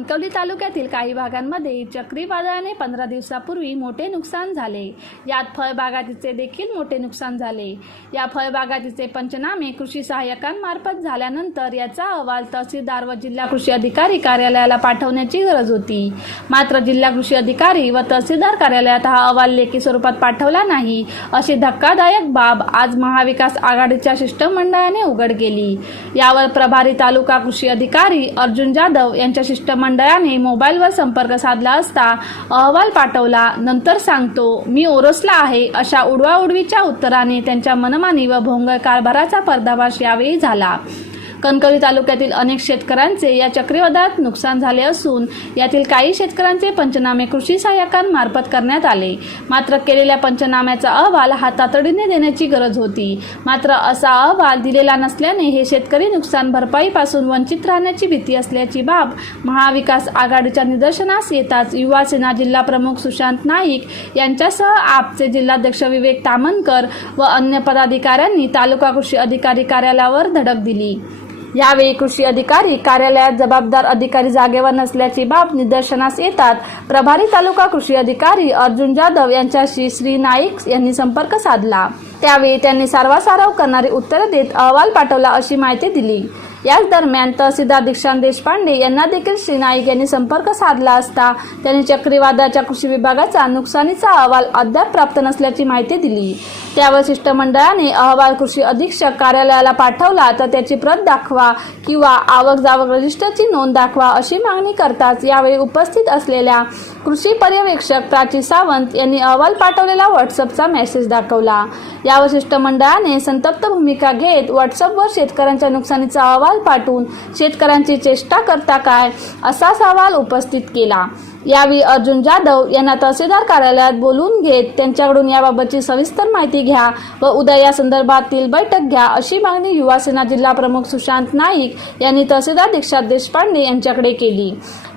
कणकवली तालुक्यातील काही भागांमध्ये चक्रीवादळाने पंधरा दिवसापूर्वी मोठे नुकसान झाले. यात फळबागातीचे देखील मोठे नुकसान झाले. या फळबागातीचे पंचनामे कृषी सहाय्यकांमार्फत झाल्यानंतर याचा अहवाल तहसीलदार व जिल्हा कृषी अधिकारी कार्यालयाला पाठवण्याची गरज होती. मात्र जिल्हा कृषी अधिकारी व तहसीलदार कार्यालयात हा अहवाल लेखी स्वरूपात पाठवला नाही अशी धक्कादायक बाब आज महाविकास आघाडीच्या शिष्टमंडळाने उघड केली. यावर प्रभारी तालुका कृषी अधिकारी अर्जुन जाधव यांच्या महामंडळाने मोबाईलवर संपर्क साधला असता अहवाल पाठवला. नंतर सांगतो मी ओरसला आहे. अशा उडवाउडवीच्या उत्तराने त्यांच्या मनमानी व भोंगळ कारभाराचा पर्दाभास यावेळी झाला. कणकवली तालुक्यातील अनेक शेतकऱ्यांचे या चक्रीवादळात नुकसान झाले असून यातील काही शेतकऱ्यांचे पंचनामे कृषी सहाय्यकांमार्फत करण्यात आले. मात्र केलेल्या पंचनाम्याचा अहवाल हा तातडीने देण्याची गरज होती. मात्र असा अहवाल दिलेला नसल्याने हे शेतकरी नुकसान भरपाईपासून वंचित राहण्याची भीती असल्याची बाब महाविकास आघाडीच्या निदर्शनास येताच युवा सेना जिल्हा प्रमुख सुशांत नाईक यांच्यासह आपचे जिल्हाध्यक्ष विवेक तामनकर व अन्य पदाधिकाऱ्यांनी तालुका कृषी अधिकारी कार्यालयावर धडक दिली. यावेळी कृषी अधिकारी कार्यालयात जबाबदार अधिकारी जागेवर नसल्याची बाब निदर्शनास येतात. प्रभारी तालुका कृषी अधिकारी अर्जुन जाधव यांच्याशी श्री नाईक यांनी संपर्क साधला. त्यावेळी त्यांनी सारवासारव करणारी उत्तर देत अहवाल पाठवला अशी माहिती दिली. याच दरम्यान तहसीलदार दीक्षांत देशपांडे यांना देखील श्री नाईक यांनी संपर्क साधला असता. त्यांनी चक्रीवादळाच्या कृषी विभागाचा नुकसानीचा अहवाल अद्याप प्राप्त नसल्याची माहिती दिली. त्यावर शिष्टमंडळाने अहवाल कृषी अधीक्षक कार्यालयाला पाठवला तर त्याची प्रत दाखवा किंवा आवक जावक रजिस्टरची नोंद दाखवा अशी मागणी करताच यावेळी उपस्थित असलेल्या कृषी पर्यवेक्षक प्राची सावंत यांनी अहवाल पाठवलेला व्हॉट्सअपचा मेसेज दाखवला. यावर शिष्टमंडळाने संतप्त भूमिका घेत व्हॉट्सअपवर शेतकऱ्यांच्या नुकसानीचा अहवाल पाठवून शेतकऱ्यांची चेष्टा करता काय असा सवाल उपस्थित केला. यावेळी अर्जुन जाधव यांना तहसीलदार कार्यालयात बोलवून घेत त्यांच्याकडून याबाबतची सविस्तर माहिती घ्या व उद्या या संदर्भातील बैठक घ्या अशी मागणी युवासेना जिल्हा प्रमुख सुशांत नाईक यांनी तहसीलदार दीक्षात देशपांडे यांच्याकडे केली.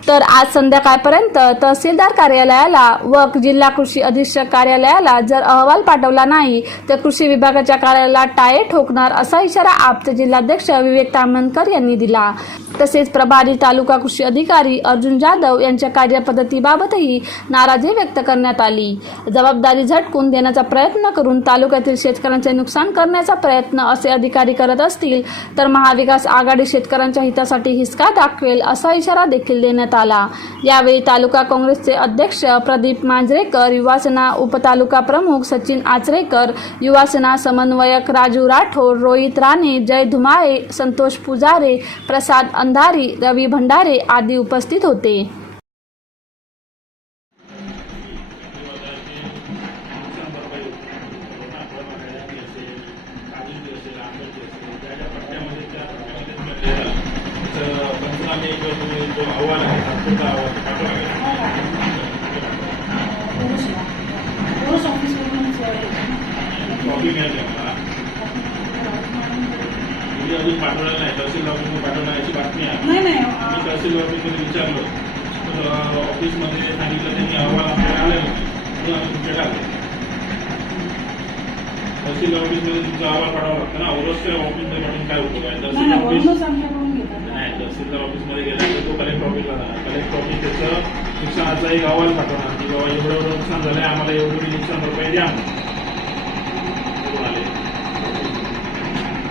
तर आज संध्याकाळपर्यंत तहसीलदार कार्यालयाला व जिल्हा कृषी अधीक्षक कार्यालयाला जर अहवाल पाठवला नाही तर कृषी विभागाच्या कार्यालयाला टाळे ठोकणार असा इशारा आपचे जिल्हाध्यक्ष विवेक तामणकर यांनी दिला. तसेच प्रभारी तालुका कृषी अधिकारी अर्जुन जाधव यांच्या कार्यपद्धतीबाबतही नाराजी व्यक्त करण्यात आली. जबाबदारी झटकून देण्याचा प्रयत्न करून तालुक्यातील शेतकऱ्यांचे नुकसान करण्याचा प्रयत्न असे अधिकारी करत असतील तर महाविकास आघाडी शेतकऱ्यांच्या हितासाठी हिसका दाखवेल असा इशारा देखील देण्यात आला. यावेळी तालुका काँग्रेसचे अध्यक्ष प्रदीप मांजरेकर युवासेना उपतालुका प्रमुख सचिन आचरेकर युवासेना समन्वयक राजू राठोड रोहित राणे जय धुमाळे संतोष पुजारे प्रसाद अंधारी रवी भंडारे आदी उपस्थित होते. तुम्ही जो अहवाल आहे तात्पुरता अहवाल कॉपी मिळाली आम्हाला म्हणजे अजून पाठवलेलं नाही तहसील ऑफिसमध्ये पाठवणार याची बातमी आहे. मी तहसील ऑफिसमध्ये विचारलं. तर ऑफिसमध्ये सांगितलं त्यांनी अहवाल आपल्याला नाही म्हणून. आम्ही तहसील ऑफिसमध्ये तुमचा अहवाल पाठवावा लागतो ना? ओरसच्या ऑफिसमध्ये पाठवून काय उपयोग आहे? तहसील ऑफिस तहसीलदार ऑफिसमध्ये गेला तो कलेक्टर ऑफिसला जाणार. कलेक्टर ऑफिस त्याचं नुकसानाचा एक अहवाल पाठवणार. की बाबा एवढं एवढं नुकसान झालंय आम्हाला एवढी नुकसान भरपाई द्या म्हणून. कुठून आले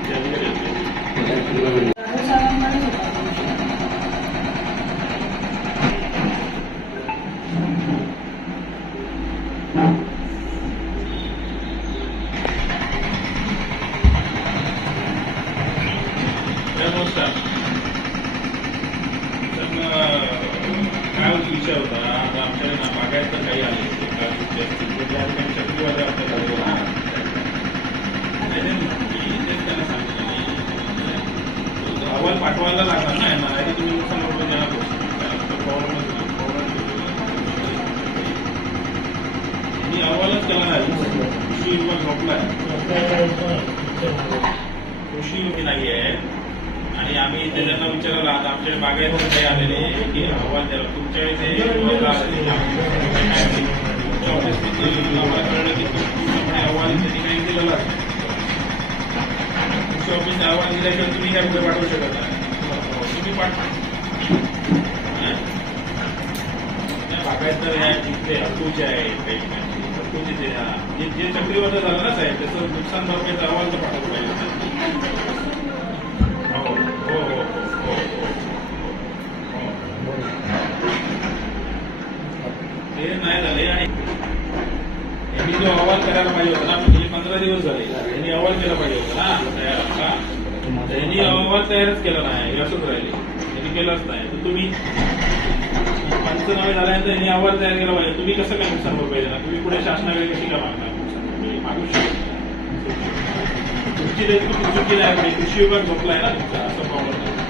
ते अधिकारी असले. राघव साहेबांकडेच होता नमस्कार तर मग काय विषय होता. आता आमच्याकडे ना बागायत काही आले असतील, काय सुट्टी असतील, तर त्या ठिकाणी चक्रीवादळ आपल्या झालेलं ना. नाही, नाही, मी तेच त्यांना सांगितलं की अहवाल पाठवायला लागणार ना. यांना तर तुम्ही नुकसान देणार मी अहवालच केला नाही. कृषी विभाग झोपलाय. कृषी नाही आहे आणि आम्ही ते त्यांना विचारलं आता आमच्या बागायतून काही आलेले की अहवाल द्यावा तुमच्या इथे तुमच्या ऑफिसमध्ये आम्हाला कळलं की तुमच्याकडे अहवाल त्यांनी काही दिलेला तुमच्या ऑफिस अहवाल दिल्याशिवाय तुम्ही काय पुढे पाठवू शकत नाही? तुम्ही पाठवा. बागायत तर ह्या तिथले अकूचे आहे काही ठिकाणी. जे जे चक्रीवादळ झालं ना साहेब त्याचं नुकसान भरपाईचा अहवाल तर पाठवला पाहिजे ते नाही झाले आणि यांनी जो अहवाल करायला पाहिजे होता ना म्हणजे पंधरा दिवस झाले. यांनी अहवाल केला पाहिजे होता ना तयार आपला त्यांनी अहवाल तयारच केला नाही असंच राहिले. त्यांनी केलाच नाही. तर तुम्ही पंचनामे झाल्यानंतर यांनी अहवाल तयार केला पाहिजे. तुम्ही कसं काय नुकसान भरपाई देणार? तुम्ही पुढे शासनाकडे कशी का मागणार? मागू शकत. तुमची चुकी नाही म्हणजे कृषी विभाग झोपलाय ना तुमचा असं प्रॉब्लेम नाही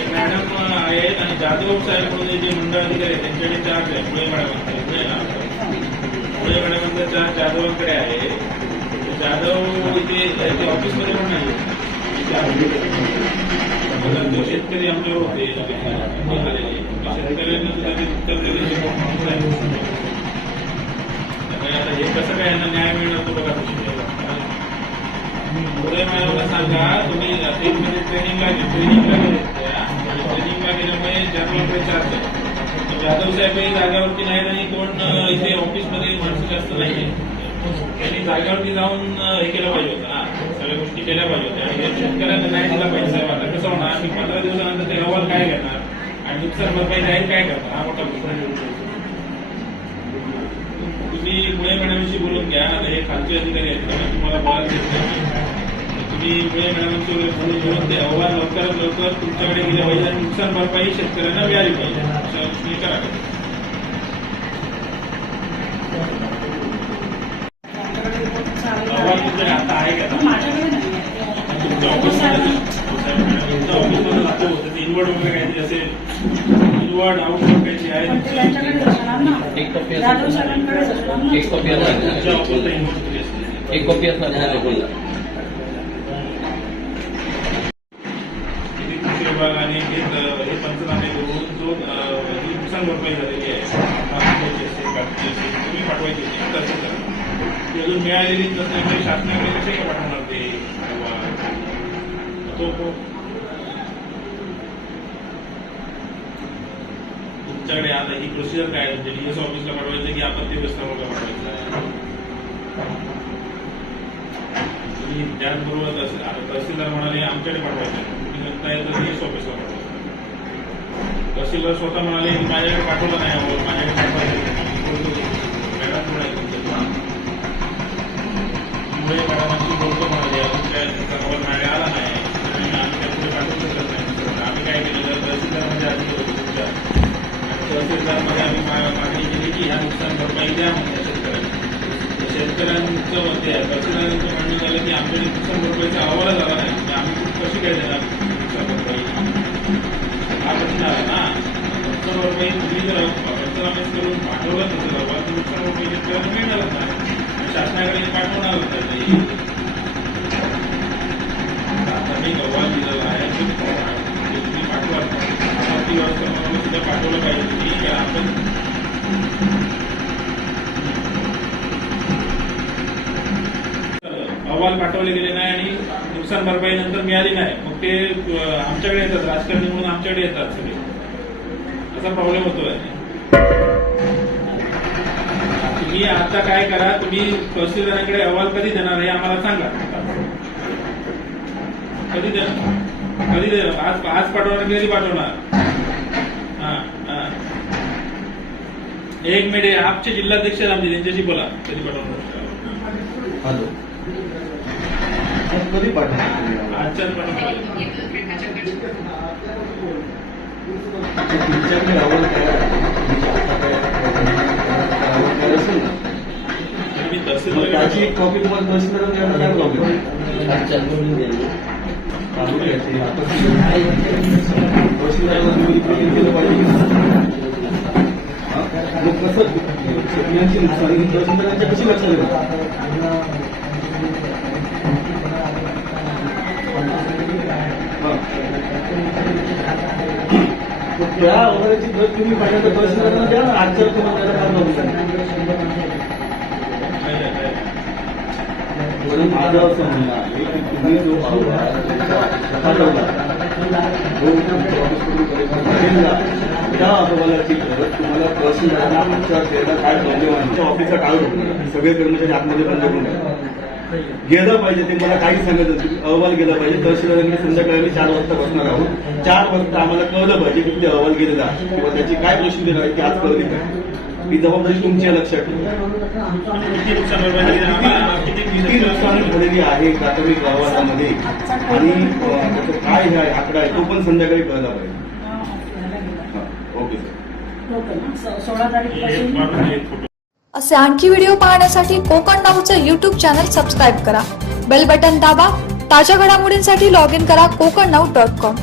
एक मॅडम आहेत आणि जाधव साहेब म्हणून जे मंडळ अधिकारी आहेत त्यांच्याकडे चार्ज आहे पुणे ना पुणे मॅडमांचा चार्ज जाधवांकडे आहे. जाधव इथे ते ऑफिसमध्ये पण नाही शेतकरी आमच्यावर होते. शेतकऱ्यांना सुद्धा ते उत्तर आता हे कसं काय यांना न्याय मिळणार तो बघा तुम्ही. उदय मॅडमला सांगा तुम्ही ट्रेनिंग लागेल ट्रेनिंगला ट्रेनिंगला त्याच्यामुळे ट्रेनिंगला गेल्यामुळे जनरल चार्ज आहे जाधव साहेबही जागेवरती नाही आणि कोण इथे ऑफिसमध्ये माणसं जास्त नाहीये. त्यांनी जागेवरती जाऊन हे केलं पाहिजे होतं. ना सगळ्या गोष्टी केल्या पाहिजे होत्या. आणि हे शेतकऱ्यांना नाही दिला पाहिजे साहेब आता. कसं होणार? की पंधरा दिवसानंतर ते अहवाल काय घेणार? आणि नुकसान भरपाई जाहीर काय करणार? हा मोठा प्रश्न तुम्ही पुणे मॅडमशी बोलून घ्या. आता हे खालचे अधिकारी आहेत. तुम्हाला बोलायला मॅडमशी बोलून घेऊन ते अहवाल लवकरात लवकर तुमच्याकडे गेले पाहिजे आणि नुकसान भरपाई शेतकऱ्यांना मिळाली पाहिजे. अशा गोष्टी करा. आमच्याकडे रिपोर्ट चालेल. अहवाल तुमच्याकडे आता आहे का? आता? माझ्याकडे नाही. आहे. तुमच्या ऑफिसमध्ये तुमच्या ऑफिसमध्ये जातो. त्याचे इनवर्ड वगैरे काहीतरी असेल. इनवर्ड आउटवर्ड काहीतरी आहे पण ते त्यांच्याकडेच असणार ना. एक कॉपी एक कॉपी असणार एक कॉपी असणार त्याच्याकडे. किती कृषी विभागाने हे हे पंचनामे करून जो जी नुकसान भरपाई झालेली आहे. तुम्ही पाठवायची होती तहसीलदारांना. ती अजून मिळालेली नसल्यामुळे शासनाकडे कसे काय पाठवणार ते? तो तुमच्याकडे आता ही प्रोसिजर काय आहे? म्हणजे डीएस ऑफिसला पाठवायचं की आपत्ती व्यवस्थापनाला पाठवायचं? तुम्ही त्याचबरोबर आता तहसीलदार म्हणाले आमच्याकडे पाठवायचं. तुम्ही म्हणताय तर डीएस ऑफिसला पाठवायचं तहसीलदार स्वतः म्हणाले की माझ्याकडे पाठवलं नाही अहवाल माझ्याकडे पाठवायचं मी बोलतो आहे बोलतो म्हणाले अजून काय तुमचा अहवाल आला नाही आणि आम्ही पुढे पाठवू शकत नाही. आम्ही काय केलं? तर तहसीलदारमध्ये आधी होतो तुमच्या तहसीलदारमध्ये आम्ही मागणी केली की ह्या नुकसान भरपाई द्या म्हणजे शेतकऱ्यांना. शेतकऱ्यांचं मते तहसीलदारांचं म्हणणं झालं की आमच्याकडे नुकसान भरपाईचा अहवालच आला नाही. आम्ही कशी काय देणार? हा प्रश्न ना नुकसान भरपाई तुम्ही जर पंचनामेच करून पाठवलं नसेल अहवाल तर नुकसान भरपाई शेतकऱ्यांना मिळणारच नाही शासनाकडे पाठवणार नाही ते. आता मी अहवाल दिलेला आहे तुम्ही पाठवा आपत्ती व्यवस्थापनाला सुद्धा पाठवलं पाहिजे की आपण अहवाल पाठवले गेले नाही आणि नुकसान भरपाई नंतर मिळाली नाही. मग ते आमच्याकडे येतात राजकारणी म्हणून आमच्याकडे येतात सगळे. असा प्रॉब्लेम होतोय. तुम्ही आता काय करा तुम्ही तहसीलदारांकडे अहवाल कधी देणार हे आम्हाला सांगा. कधी देणार? कधी देणार? आज आज पाठवणार कधी पाठवणार? हा हा. एक मिनिट आपचे जिल्हाध्यक्ष आमचे त्यांच्याशी बोला. कधी पाठवणार? हॅलो. कधी पाठवतो तुमच्या आम्हाला? आजच्याच पाठवणार असेल ना? मग त्याची एक कॉपी तुम्हाला तहसीलदारांना द्यायला काय प्रॉब्लेम काढून घ्यायची आता तुम्ही केलं पाहिजे हा? मग कसं शेतकऱ्यांची तहसीलदारांच्या कशी लक्षात त्या अहवालाची प्रत तुम्ही पाहिजे तर तहसीलदारांना द्या ना आजच्या तुम्हाला त्याला काय प्रॉब्लेम म्हणून माझं असं म्हणणं आहे की तुम्ही जो अहवाल त्या अहवालाची तुम्हाला काय प्रॉब्लेम आहे ऑफिसचा टाळू सगळे कर्मचारी आतमध्ये बंद करून गेलं पाहिजे ते मला काही सांगत होते अहवाल गेला पाहिजे तहसीलदारांनी संध्याकाळी आम्ही चार वाजता बसणार आहोत चार वाजता आम्हाला कळलं पाहिजे की ते अहवाल गेलेला किंवा त्याची काय प्रश्न आहे ते आज कळली पाहिजे ही जबाबदारी तुमच्या लक्षात किती नुकसान झालेली आहे प्राथमिक अहवालामध्ये आणि काय हे आकडा आहे. तो पण संध्याकाळी कळला पाहिजे. Okay sir. सोळा तारीख असे आणखी व्हिडिओ पाहण्यासाठी कोकण नाऊचं यूट्यूब चॅनल सबस्क्राईब करा. बेल बटन दाबा. ताज्या घडामोडींसाठी लॉग इन करा कोकण नाऊ डॉट कॉम